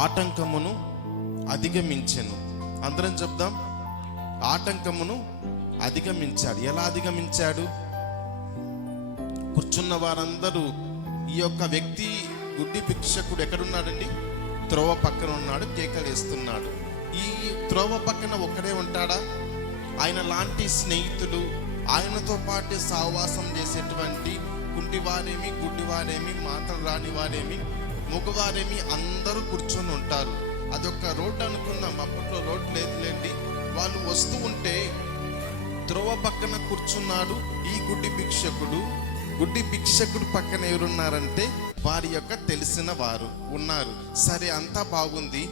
ఆటంకమును అధిగమించెను. అందరం చెప్దాం, ఆటంకమును అధిగమించాడు. ఎలా అధిగమించాడు? కూర్చున్న వారందరూ ఈ యొక్క వ్యక్తి గుడ్డి భిక్షకుడు ఎక్కడున్నాడండి? త్రోవ పక్కన ఉన్నాడు, కేకలు వేస్తున్నాడు. ఈ త్రోవ పక్కన ఒక్కడే ఉంటాడా? ఆయన లాంటి స్నేహితులు, ఆయనతో పాటు సహవాసం చేసేటువంటి కుంటివారేమి, గుడ్డివారేమి, మాటలు రాని వారేమి, మగవారేమి అందరూ కూర్చొని ఉంటారు. అదొక రోడ్డు అనుకుందాం, అప్పట్లో రోడ్డు లేదులేండి. వాళ్ళు వస్తూ ఉంటే త్రోవ పక్కన కూర్చున్నాడు ఈ గుడ్డి భిక్షకుడు. గుడ్డి భిక్షకుడు పక్కన ఎవరున్నారంటే వారి యొక్క తెలిసిన వారు ఉన్నారు. సరే, అంతా బాగుంది.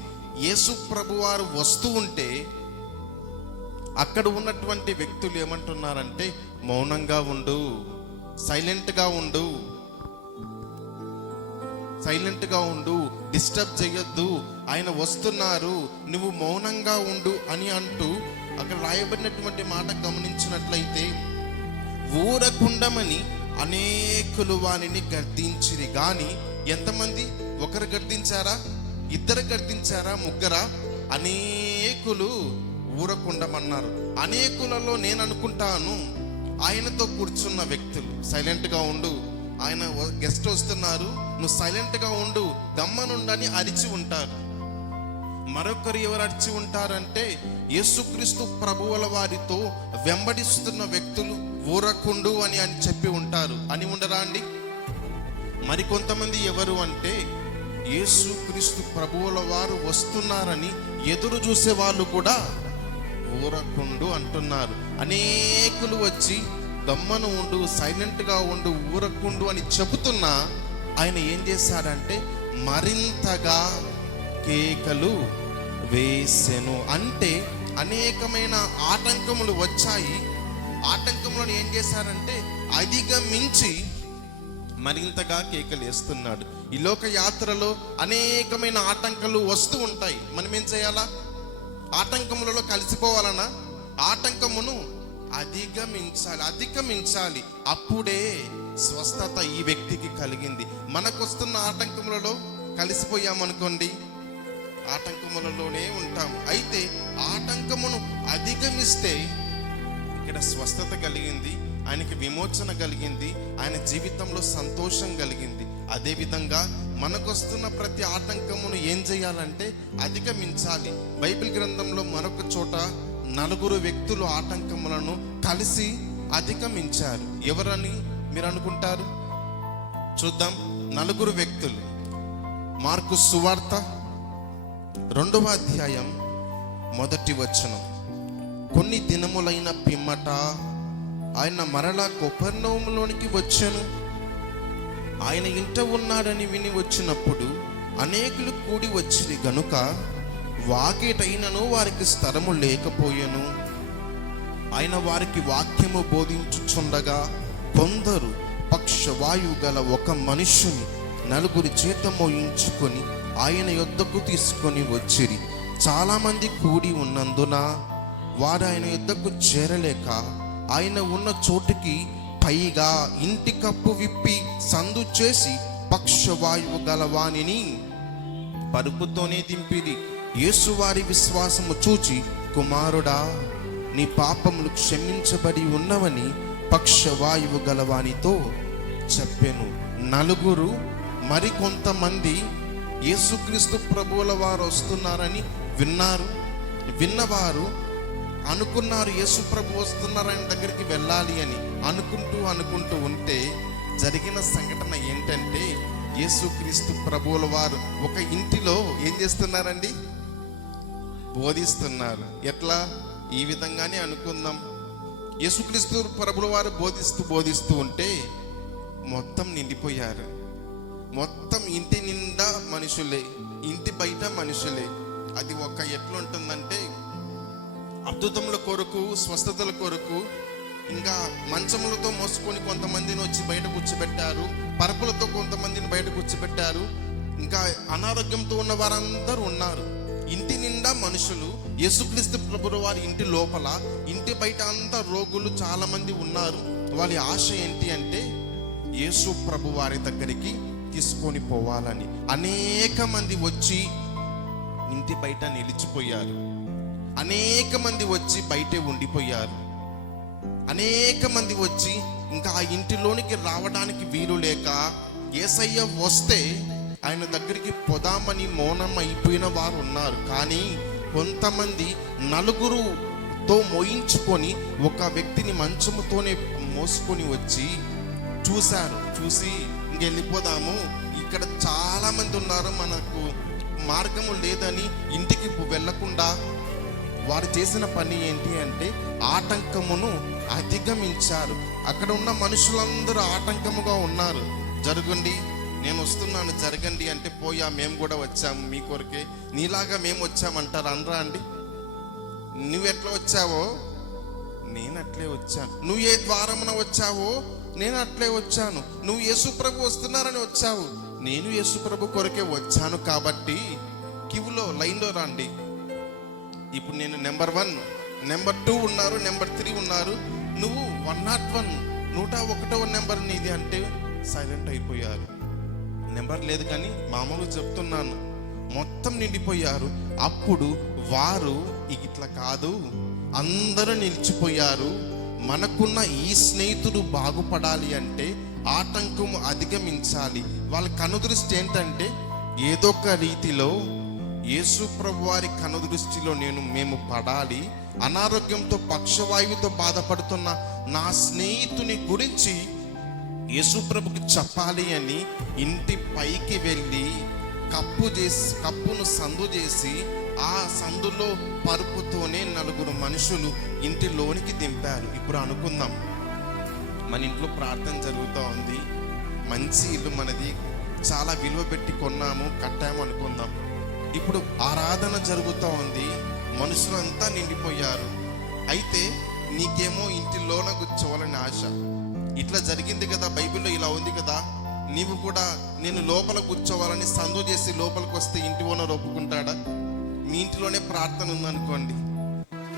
యేసు ప్రభు వారు వస్తూ ఉంటే అక్కడ ఉన్నటువంటి వ్యక్తులు ఏమంటున్నారంటే, మౌనంగా ఉండు, సైలెంట్గా ఉండు, సైలెంట్గా ఉండు, డిస్టర్బ్ చేయొద్దు, ఆయన వస్తున్నారు, నువ్వు మౌనంగా ఉండు అని అంటూ అక్కడ రాయబడినటువంటి మాట గమనించినట్లయితే, ఊరకుండమని అనేకులు వానిని గర్దించిరి. గాని ఎంతమంది? ఒకరు గర్దించారా? ఇద్దరు గర్దించారా? ముగ్గురా? అనేకులు ఊరకుండమన్నారు. అనేకులలో నేను అనుకుంటాను ఆయనతో కూర్చున్న వ్యక్తులు సైలెంట్గా ఉండు, ఆయన గెస్ట్ వస్తున్నారు, నువ్వు సైలెంట్గా ఉండు, గమ్మనుండని అరిచి ఉంటారు. మరొకరు ఎవరు అరిచి ఉంటారంటే, యేసుక్రీస్తు ప్రభువుల వారితో వెంబడిస్తున్న వ్యక్తులు ఊరకుండు అని చెప్పి ఉంటారు. అని ఉండరా అండి? మరికొంతమంది ఎవరు అంటే, యేసుక్రీస్తు ప్రభువుల వారు వస్తున్నారని ఎదురు చూసే వాళ్ళు కూడా ఊరకుండు అంటున్నారు. అనేకులు వచ్చి గమ్మను ఉండు, సైలెంట్గా ఉండు, ఊరకుండు అని చెబుతున్నా ఆయన ఏం చేశాడంటే మరింతగా కేకలు వేసెను. అంటే అనేకమైన ఆటంకములు వచ్చాయి. ఆటంకములను ఏం చేశారంటే అధిగమించి మరింతగా కేకలు వేస్తున్నాడు. ఈ లోక యాత్రలో అనేకమైన ఆటంకాలు వస్తూ ఉంటాయి. మనం ఏం చేయాలా? ఆటంకములలో కలిసిపోవాలన్నా ఆటంకమును అధిగమించాలి. అప్పుడే స్వస్థత ఈ వ్యక్తికి కలిగింది. మనకొస్తున్న ఆటంకములలో కలిసిపోయామనుకోండి, ఆటంకములలోనే ఉంటాం. అయితే ఆటంకమును అధిగమిస్తే ఇక్కడ స్వస్థత కలిగింది, ఆయనకి విమోచన కలిగింది, ఆయన జీవితంలో సంతోషం కలిగింది. అదేవిధంగా మనకొస్తున్న ప్రతి ఆటంకమును ఏం చేయాలంటే అధిగమించాలి. బైబిల్ గ్రంథంలో మరొక చోట 4 వ్యక్తులు ఆటంకములను కలిసి అధిగమించారు. ఎవరని మీరు అనుకుంటారు? చూద్దాం. 4 వ్యక్తులు. మార్కు సువార్త 2వ అధ్యాయం 1వ వచనం. కొన్ని దినములైన పిమ్మట ఆయన మరలా కపెర్నౌములోనికి వచ్చెను. ఆయన ఇంట ఉన్నాడని విని వచ్చినప్పుడు అనేకులు కూడి వచ్చిరి గనుక వాకిటైనను వారికి స్థలము లేకపోయెను. ఆయన వారికి వాక్యము బోధించుచుండగా కొందరు పక్షవాయువు గల ఒక మనుష్యుని 4 చేత మోయించుకొని ఆయన యొద్దకు తీసుకొని వచ్చిరి. చాలా మంది కూడి ఉన్నందున వారు ఆయన యొద్దకు చేరలేక ఆయన ఉన్న చోటుకి పైగా ఇంటి కప్పు విప్పి సందు చేసి పక్షవాయువు గలవానిని పరుపుతోనే దింపిరి. యేసు వారి విశ్వాసము చూచి, కుమారుడా, నీ పాపములు క్షమించబడి ఉన్నవని పక్షవాయువు గలవానితో చెప్పెను. 4 మరికొంతమంది యేసుక్రీస్తు ప్రభువుల వారు వస్తున్నారని విన్నారు. విన్నవారు అనుకున్నారు యేసు ప్రభు వస్తున్నారు, ఆయన దగ్గరికి వెళ్ళాలి అని అనుకుంటూ ఉంటే జరిగిన సంఘటన ఏంటంటే, యేసుక్రీస్తు ప్రభువుల వారు ఒక ఇంటిలో ఏం చేస్తున్నారండి? బోధిస్తున్నారు. ఎట్లా? ఈ విధంగానే అనుకుందాం. యేసుక్రీస్తు ప్రభువుల వారు బోధిస్తూ ఉంటే మొత్తం నిండిపోయారు. మొత్తం ఇంటి నిండా మనుషులే, ఇంటి బయట మనుషులే. అది ఒక ఎట్లుంటుందంటే, అద్భుతముల కొరకు, స్వస్థతల కొరకు, ఇంకా మంచములతో మోసుకొని కొంతమందిని వచ్చి బయట కూర్చోబెట్టారు, పరుపులతో కొంతమందిని బయట కూర్చోబెట్టారు, ఇంకా అనారోగ్యంతో ఉన్న వారందరూ ఉన్నారు. ఇంటి నిండా మనుషులు. యేసుక్రీస్తు ప్రభువు వారి ఇంటి లోపల, ఇంటి బయట అంతా రోగులు చాలా మంది ఉన్నారు. వాళ్ళ ఆశ ఏంటి అంటే యేసు ప్రభు వారి దగ్గరికి తీసుకొని పోవాలని. అనేక మంది వచ్చి ఇంటి బయట నిలిచిపోయారు. అనేక మంది వచ్చి బయటే ఉండిపోయారు. అనేక మంది వచ్చి ఇంకా ఆ ఇంటిలోనికి రావడానికి వీలు లేక యేసయ్య వస్తే ఆయన దగ్గరికి పొదామని మౌనం అయిపోయిన వారు ఉన్నారు. కానీ కొంతమంది నలుగురుతో మోయించుకొని ఒక వ్యక్తిని మంచముతోనే మోసుకొని వచ్చి చూశారు. చూసి ఇంకెళ్ళిపోదాము, ఇక్కడ చాలా మంది ఉన్నారు, మనకు మార్గము లేదని ఇంటికి వెళ్ళకుండా వారు చేసిన పని ఏంటి అంటే ఆటంకమును అధిగమించారు. అక్కడ ఉన్న మనుషులందరూ ఆటంకముగా ఉన్నారు. జరగండి, నేను వస్తున్నాను, జరగండి అంటే పోయా, మేము కూడా వచ్చాము మీ కొరకే, నీలాగా మేము వచ్చామంటారు. అనరా అండి? నువ్వు ఎట్లా వచ్చావో నేను అట్లే వచ్చాను, నువ్వు ఏ ద్వారమున వచ్చావో నేను అట్లే వచ్చాను, నువ్వు యేసుప్రభు వస్తున్నారని వచ్చావు, నేను యేసుప్రభు కొరకే వచ్చాను, కాబట్టి క్యూలో లైన్లో రండి. ఇప్పుడు నేను నెంబర్ 1, నెంబర్ 2 ఉన్నారు, నెంబర్ 3 ఉన్నారు, నువ్వు 101, 101వ నెంబర్ నీది అంటే సైలెంట్ అయిపోయారు. నెంబర్ లేదు కానీ మామూలు చెప్తున్నాను, మొత్తం నిండిపోయారు. అప్పుడు వారు ఇట్లా కాదు, అందరూ నిలిచిపోయారు, మనకున్న ఈ స్నేహితుడు బాగుపడాలి అంటే ఆటంకం అధిగమించాలి. వాళ్ళ కనుదృష్టి ఏంటంటే ఏదో ఒక రీతిలో యేసు ప్రభు వారి కనుదృష్టిలో మేము పడాలి, అనారోగ్యంతో పక్షవాయువుతో బాధపడుతున్న నా స్నేహితుని గురించి యేసు ప్రభుకి చెప్పాలి అని ఇంటి పైకి వెళ్ళి కప్పును సందు చేసి ఆ సందులో పరుపుతోనే నలుగురు మనుషులు ఇంటిలోనికి దింపారు. ఇప్పుడు అనుకుందాం, మన ఇంట్లో ప్రార్థన జరుగుతూ ఉంది, మంచి ఇల్లు మనది, చాలా విలువ పెట్టి కొన్నాము, కట్టాము అనుకుందాం. ఇప్పుడు ఆరాధన జరుగుతూ ఉంది, మనుషులంతా నిండిపోయారు. అయితే నీకేమో ఇంటిలోన కూర్చోవాలని ఆశ. ఇట్లా జరిగింది కదా, బైబిల్లో ఇలా ఉంది కదా, నీవు కూడా నేను లోపల కూర్చోవాలని సందు చేసి లోపలికి వస్తే ఇంటి ఓనర్ ఒప్పుకుంటాడా? మీ ఇంటిలోనే ప్రార్థన ఉందనుకోండి,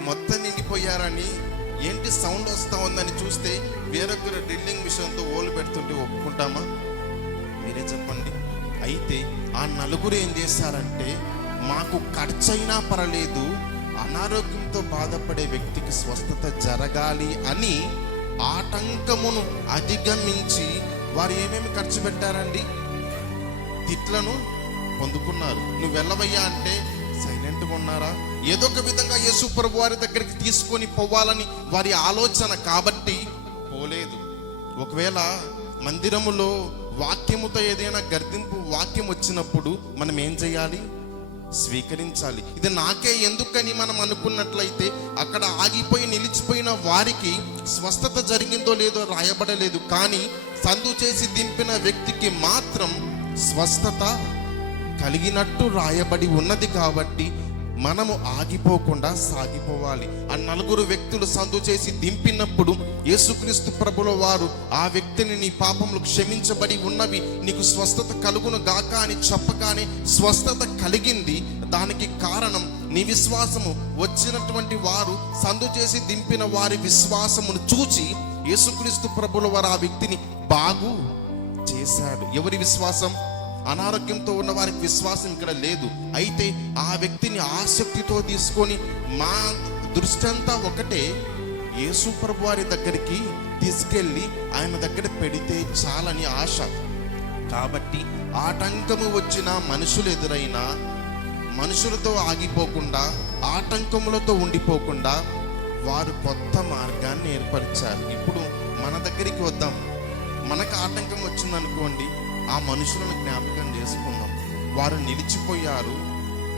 మొత్తం నిండిపోయారని ఏంటి సౌండ్ వస్తూ ఉందని చూస్తే వేరొకరు డ్రిల్లింగ్ మిషన్తో ఓలు పెడుతుంటే ఒప్పుకుంటామా? మీరే చెప్పండి. అయితే ఆ నలుగురు ఏం చేశారంటే, మాకు ఖర్చైనా పర్లేదు, అనారోగ్యంతో బాధపడే వ్యక్తికి స్వస్థత జరగాలి అని ఆటంకమును అధిగమించి వారు ఏమేమి ఖర్చు పెట్టారండి? తిట్లను పొందుకున్నారు. నువ్వు వెళ్ళవయ్యా అంటే సైలెంట్గా ఉన్నారా? ఏదో ఒక విధంగా యేసు ప్రభు వారి దగ్గరికి తీసుకొని పోవాలని వారి ఆలోచన కాబట్టి పోలేదు. ఒకవేళ మందిరములో వాక్యముతో ఏదైనా గర్దింపు వాక్యం వచ్చినప్పుడు మనం ఏం చేయాలి? స్వీకరించాలి. ఇది నాకే ఎందుకని మనం అనుకున్నట్లయితే అక్కడ ఆగిపోయి నిలిచిపోయిన వారికి స్వస్థత జరిగిందో లేదో రాయబడలేదు, కానీ సందు చేసి దింపిన వ్యక్తికి మాత్రం స్వస్థత కలిగినట్టు రాయబడి ఉన్నది. కాబట్టి మనము ఆగిపోకుండా సాగిపోవాలి. ఆ నలుగురు వ్యక్తులు సందు చేసి దింపినప్పుడు యేసుక్రీస్తు ప్రభుల వారు ఆ వ్యక్తిని నీ పాపములు క్షమించబడి ఉన్నవి, నీకు స్వస్థత కలుగును గాక అని చెప్పగానే స్వస్థత కలిగింది. దానికి కారణం నీ విశ్వాసము. వచ్చినటువంటి వారు సందు చేసి దింపిన వారి విశ్వాసమును చూచి యేసుక్రీస్తు ప్రభుల వారు ఆ వ్యక్తిని బాగు చేశాడు. ఎవరి విశ్వాసం? అనారోగ్యంతో ఉన్న వారికి విశ్వాసం ఇక్కడ లేదు. అయితే ఆ వ్యక్తిని ఆసక్తితో తీసుకొని మా దృష్టి అంతా ఒకటే, యేసు ప్రభు వారి దగ్గరికి తీసుకెళ్ళి ఆయన దగ్గర పెడితే చాలని ఆశ. కాబట్టి ఆటంకము వచ్చిన మనుషులు ఎదురైనా మనుషులతో ఆగిపోకుండా, ఆటంకములతో ఉండిపోకుండా వారు కొత్త మార్గాన్ని ఏర్పరిచారు. ఇప్పుడు మన దగ్గరికి వద్దాం. మనకు ఆటంకం వచ్చిందనుకోండి, ఆ మనుషులను జ్ఞాపకం చేసుకుందాం. వారు నిలిచిపోయారు,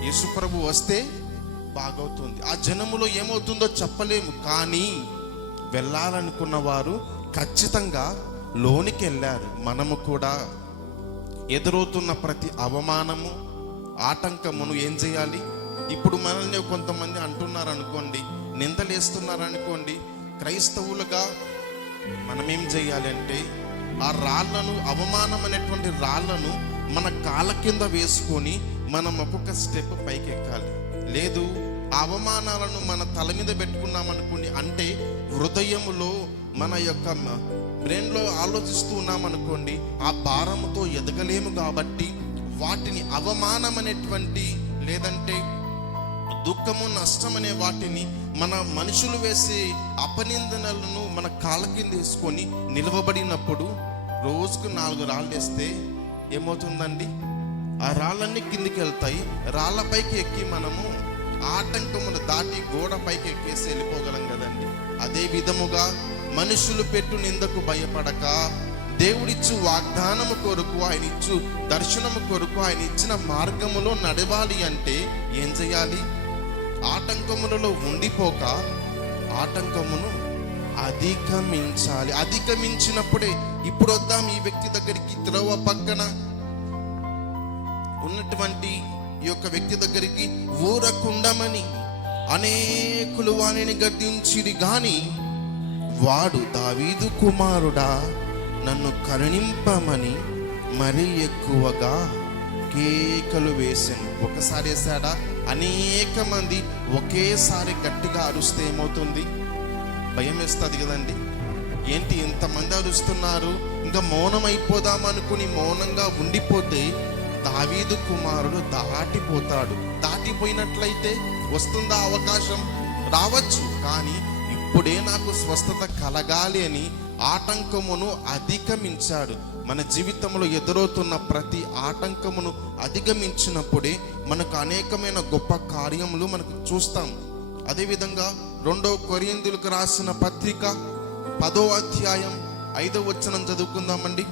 యేసుప్రభు వస్తే బాగవుతుంది. ఆ జనములో ఏమవుతుందో చెప్పలేము, కానీ వెళ్ళాలనుకున్న వారు ఖచ్చితంగా లోనికి వెళ్ళారు. మనము కూడా ఎదురవుతున్న ప్రతి అవమానము, ఆటంకమును ఏం చేయాలి? ఇప్పుడు మనల్ని కొంతమంది అంటున్నారు అనుకోండి, నిందలేస్తున్నారు అనుకోండి, క్రైస్తవులుగా మనం ఏం చేయాలి అంటే ఆ రాళ్లను, అవమానం అనేటువంటి రాళ్లను మన కాళ్ళ కింద వేసుకొని మనం ఒక్కొక్క స్టెప్ పైకి ఎక్కాలి. లేదు ఆ అవమానాలను మన తల మీద పెట్టుకున్నాం అనుకోండి, అంటే హృదయములో మన యొక్క బ్రెయిన్లో ఆలోచిస్తూ ఉన్నాం అనుకోండి, ఆ భారముతో ఎదగలేము. కాబట్టి వాటిని అవమానం అనేటువంటి లేదంటే దుఃఖము, నష్టం అనే వాటిని మన మనుషులు వేసే అపనిందనలను మన కాళ్ళ కింద వేసుకొని నిలవబడినప్పుడు రోజుకు 4 రాళ్ళు వేస్తే ఏమవుతుందండి? ఆ రాళ్ళన్నీ కిందికి వెళ్తాయి. రాళ్ళపైకి ఎక్కి మనము ఆటంకములు దాటి గోడ పైకి ఎక్కేసి వెళ్ళిపోగలం కదండి. అదే విధముగా మనుషులు పెట్టు నిందకు భయపడక దేవుడిచ్చు వాగ్దానము కొరకు, ఆయన ఇచ్చు దర్శనము కొరకు, ఆయన ఇచ్చిన మార్గములో నడవాలి అంటే ఏం చేయాలి? ఆటంకములలో ఉండిపోక ఆటంకమును అధిగమించాలి. అధిగమించినప్పుడే ఇప్పుడు వద్దాం ఈ వ్యక్తి దగ్గరికి, త్రోవ పక్కన ఉన్నటువంటి ఈ యొక్క వ్యక్తి దగ్గరికి. ఊరకుండమని అనేకులు వానిని గద్దించిరి గాని వాడు దావీదు కుమారుడా నన్ను కరుణింపమని మరీ ఎక్కువగా కేకలు వేసాను. ఒకసారి వేసాడా? అనేక మంది ఒకేసారి గట్టిగా అరుస్తే ఏమవుతుంది? భయం వేస్తుంది కదండి. ఏంటి ఇంతమంది అరుస్తున్నారు, ఇంకా మౌనం అయిపోదామనుకుని మౌనంగా ఉండిపోతే దావీదు కుమారుడు దాటిపోతాడు. దాటిపోయినట్లయితే వస్తుందా అవకాశం? రావచ్చు. కానీ ఇప్పుడే నాకు స్వస్థత కలగాలి అని ఆటంకమును అధిగమించాడు. మన జీవితంలో ఎదురవుతున్న ప్రతి ఆటంకమును అధిగమించినప్పుడే మనకు అనేకమైన గొప్ప కార్యములు మనకు చూస్తాం. అదేవిధంగా 2 కొరింథీయులకు రాసిన పత్రిక 10వ అధ్యాయం 5వ వచనం చదువుకుందామండి.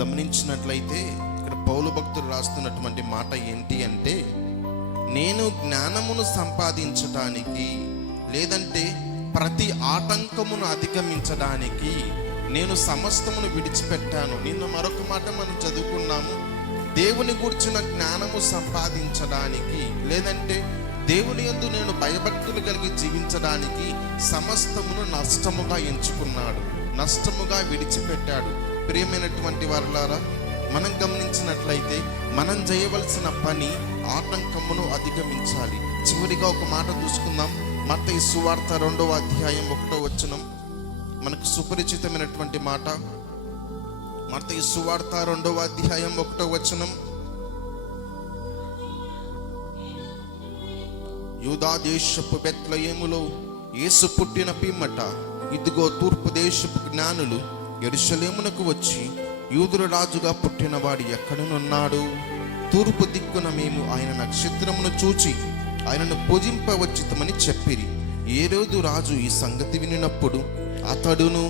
గమనించినట్లయితే ఇక్కడ పౌలు భక్తుడు రాస్తున్నటువంటి మాట ఏంటి అంటే, నేను జ్ఞానమును సంపాదించడానికి, లేదంటే ప్రతి ఆటంకమును అధిగమించడానికి నేను సమస్తమును విడిచిపెట్టాను. నిన్న మరొక మాట మనం చదువుకున్నాము, దేవుని గురించిన జ్ఞానము సంపాదించడానికి, లేదంటే దేవుని యందు నేను భయభక్తులు కలిగి జీవించడానికి సమస్తమును నష్టముగా ఎంచుకున్నాడు, నష్టముగా విడిచిపెట్టాడు. ప్రియమైనటువంటి వారులారా, మనం గమనించినట్లయితే మనం చేయవలసిన పని ఆటంకమును అధిగమించాలి. చివరిగా ఒక మాట చూసుకుందాం. మత్తయి సువార్త 2వ అధ్యాయం 1వ వచనం మనకు సుపరిచితమైనటువంటి మాట. మత్తయి సువార్త 2వ అధ్యాయం 1వ వచనం, యూదా దేశపు బెత్లెహేములో యేసు పుట్టిన పిమ్మట ఇదిగో తూర్పు దేశపు జ్ఞానులు యెరూషలేమునకు వచ్చి, యూదుల రాజుగా పుట్టిన వాడు ఎక్కడనున్నాడు? తూర్పు దిక్కున మేము ఆయన నక్షత్రమును చూచి ఆయనను పూజింపవచ్చితమని చెప్పిరి. హేరోదు రాజు ఈ సంగతి వినినప్పుడు అతడును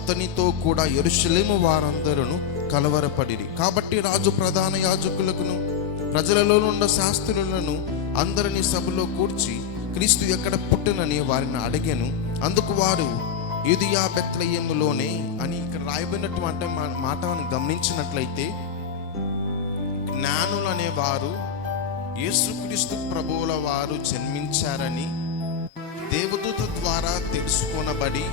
అతనితో కూడా యెరూషలేము వారందరూ కలవరపడిరి. కాబట్టి రాజు ప్రధాన యాజకులను ప్రజలలో నుండి శాస్త్రులను అందరినీ సభలో కూర్చి క్రీస్తు ఎక్కడ పుట్టునని వారిని అడిగాను. అందుకు వారు యూదయ బెత్లెహేములోనే అని ఇక్కడ రాయబడినటువంటి మాట మనం గమనించినట్లయితే, జ్ఞానులు అనేవారు యేసుక్రీస్తు ప్రభువుల వారు జన్మించారని దేవదూత ద్వారా తెలుసుకొనబడి,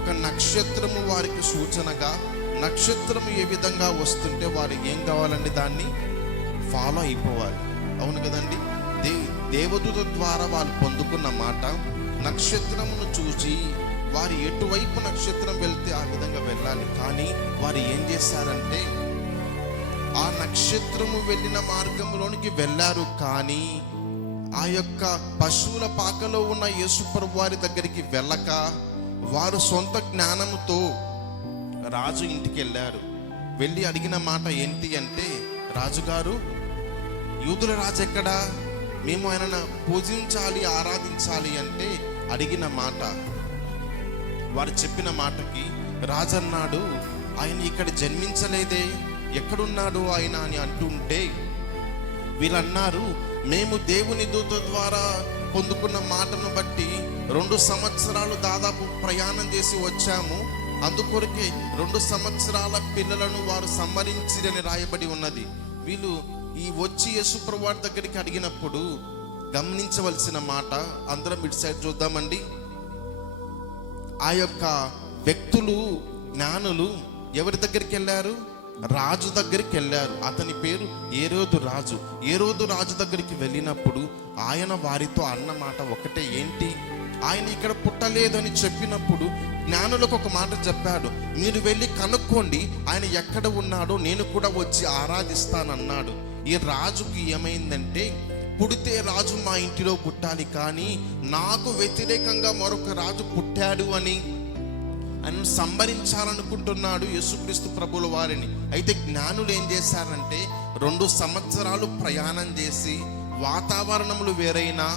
ఒక నక్షత్రము వారికి సూచనగా, నక్షత్రము ఏ విధంగా వస్తుంటే వారు ఏం కావాలండి? దాన్ని ఫాలో అయిపోవాలి. అవును కదండి. దేవదూత ద్వారా వాళ్ళు పొందుకున్న మాట, నక్షత్రమును చూసి వారు ఎటువైపు నక్షత్రం వెళ్తే ఆ విధంగా వెళ్ళాలి. కానీ వారు ఏం చేశారంటే ఆ నక్షత్రము వెళ్ళిన మార్గంలోనికి వెళ్ళారు. కానీ ఆ యొక్క పశువుల పాకలో ఉన్న యేసుప్రభు వారి దగ్గరికి వెళ్ళక వారు సొంత జ్ఞానముతో రాజు ఇంటికి వెళ్ళారు. వెళ్ళి అడిగిన మాట ఏంటి అంటే, రాజుగారు, యూదుల రాజు ఎక్కడా? మేము ఆయనను పూజించాలి, ఆరాధించాలి అంటే అడిగిన మాట, వారు చెప్పిన మాటకి రాజన్నాడు, ఆయన ఇక్కడ జన్మించలేదే, ఎక్కడున్నాడు ఆయన అని అంటుంటే వీళ్ళన్నారు, మేము దేవుని దూత ద్వారా పొందుకున్న మాటను బట్టి 2 సంవత్సరాలు దాదాపు ప్రయాణం చేసి వచ్చాము, అందుకొరకే 2 సంవత్సరాల పిల్లలను వారు సంహరించిరని రాయబడి ఉన్నది. వీళ్ళు ఈ వచ్చి యేసుప్రభు వారి దగ్గరికి అడిగినప్పుడు గమనించవలసిన మాట. అందరం ఇటు సైడ్ చూద్దామండి. ఆ యొక్క వ్యక్తులు, జ్ఞానులు ఎవరి దగ్గరికి వెళ్ళారు? రాజు దగ్గరికి వెళ్ళారు. అతని పేరు ఏరోదు రాజు. ఏరోదు రాజు దగ్గరికి వెళ్ళినప్పుడు ఆయన వారితో అన్న మాట ఒకటే, ఏంటి? ఆయన ఇక్కడ పుట్టలేదు అని చెప్పినప్పుడు జ్ఞానులకు ఒక మాట చెప్పాడు, మీరు వెళ్ళి కనుక్కోండి, ఆయన ఎక్కడ ఉన్నాడో నేను కూడా వచ్చి ఆరాధిస్తానన్నాడు. ఈ రాజుకి ఏమైందంటే, పుడితే రాజు మా ఇంటిలో పుట్టాలి, కానీ నాకు వ్యతిరేకంగా మరొక రాజు పుట్టాడు అని ఆయన సంబరించాలనుకుంటున్నాడు యేసుక్రీస్తు ప్రభుల వారిని. అయితే జ్ఞానులు ఏం చేశారంటే, 2 సంవత్సరాలు ప్రయాణం చేసి, వాతావరణములు వేరైనా,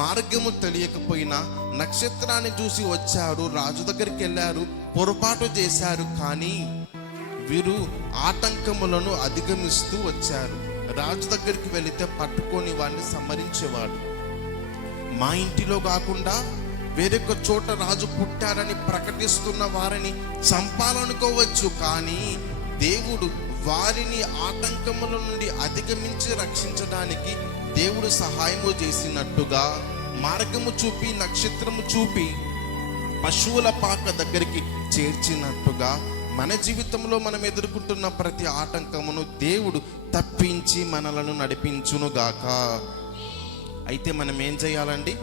మార్గము తెలియకపోయినా నక్షత్రాన్ని చూసి వచ్చారు, రాజు దగ్గరికి వెళ్ళారు, పొరపాటు చేశారు. కానీ వీరు ఆటంకములను అధిగమిస్తూ వచ్చారు. రాజు దగ్గరికి వెళితే పట్టుకొని వాడిని సంహరించేవాడు. మా ఇంటిలో కాకుండా వేరొక చోట రాజు పుట్టాడని ప్రకటిస్తున్న వారిని చంపాలనుకోవచ్చు, కానీ దేవుడు వారిని ఆటంకముల నుండి అధిగమించి రక్షించడానికి దేవుడు సహాయము చేసినట్టుగా మార్గము చూపి, నక్షత్రము చూపి పశువుల పాక దగ్గరికి చేర్చినట్టుగా మన జీవితంలో మనం ఎదుర్కొంటున్న ప్రతి ఆటంకమును దేవుడు తప్పించి మనలను నడిపించునుగాక. అయితే మనం ఏం చేయాలండి?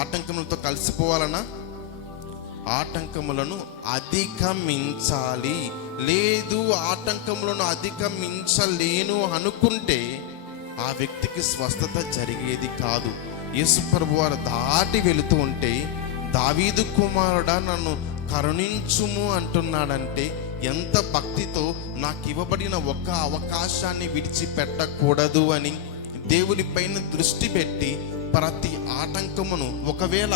ఆటంకములతో కలిసిపోవాలన్నా ఆటంకములను అధిగమించాలి. లేదు, ఆటంకములను అధిగమించలేను అనుకుంటే ఆ వ్యక్తికి స్వస్థత జరిగేది కాదు. యేసు ప్రభువు వారు దాటి వెళుతూ ఉంటే, దావీదు కుమారుడా నన్ను కరుణించుము అంటున్నాడంటే ఎంత భక్తితో, నాకు ఇవ్వబడిన ఒక్క అవకాశాన్ని విడిచిపెట్టకూడదు అని దేవుని పైన దృష్టి పెట్టి ప్రతి ఆటంకమును, ఒకవేళ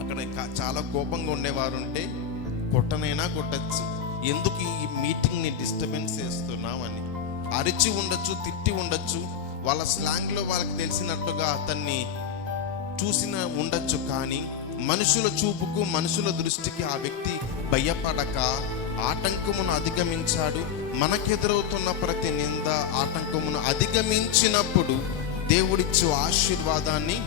అక్కడ చాలా కోపంగా ఉండేవారు ఉంటే కొట్టనైనా కొట్టచ్చు, ఎందుకు ఈ మీటింగ్ని డిస్టర్బెన్స్ చేస్తున్నావు అని అరిచి ఉండొచ్చు, తిట్టి ఉండొచ్చు, వాళ్ళ స్లాంగ్లో వాళ్ళకి తెలిసినట్టుగా అతన్ని చూసిన ఉండొచ్చు. కానీ మనుషుల చూపుకు, మనుషుల దృష్టికి ఆ వ్యక్తి భయపడక ఆటంకమును అధిగమించాడు. మనకెదురవుతున్న ప్రతి నింద, ఆటంకమును అధిగమించినప్పుడు దేవుడిచ్చే ఆశీర్వాదాన్ని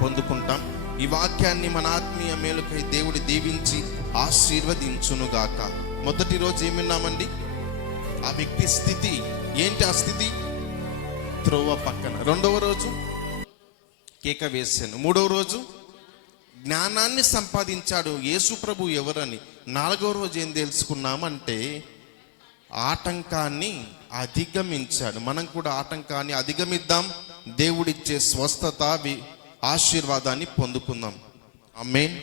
పొందుకుంటాం. ఈ వాక్యాన్ని మన ఆత్మీయ మేలుకై దేవుడు దీవించి ఆశీర్వదించునుగాక. మొదటి రోజు ఏమిన్నామండి? ఆ వ్యక్తి స్థితి ఏంటి? ఆ స్థితి త్రోవ పక్కన. 2వ రోజు కేక వేశాను. 3వ రోజు జ్ఞానాన్ని సంపాదించాడు. యేసు ప్రభు ఎవరని. 4వ రోజు ఏం తెలుసుకున్నామంటే ఆటంకాన్ని అధిగమించాడు. మనం కూడా ఆటంకాన్ని అధిగమిద్దాం. దేవుడిచ్చే స్వస్థత, ఆశీర్వాదాన్ని పొందుకుందాం. ఆమేన్.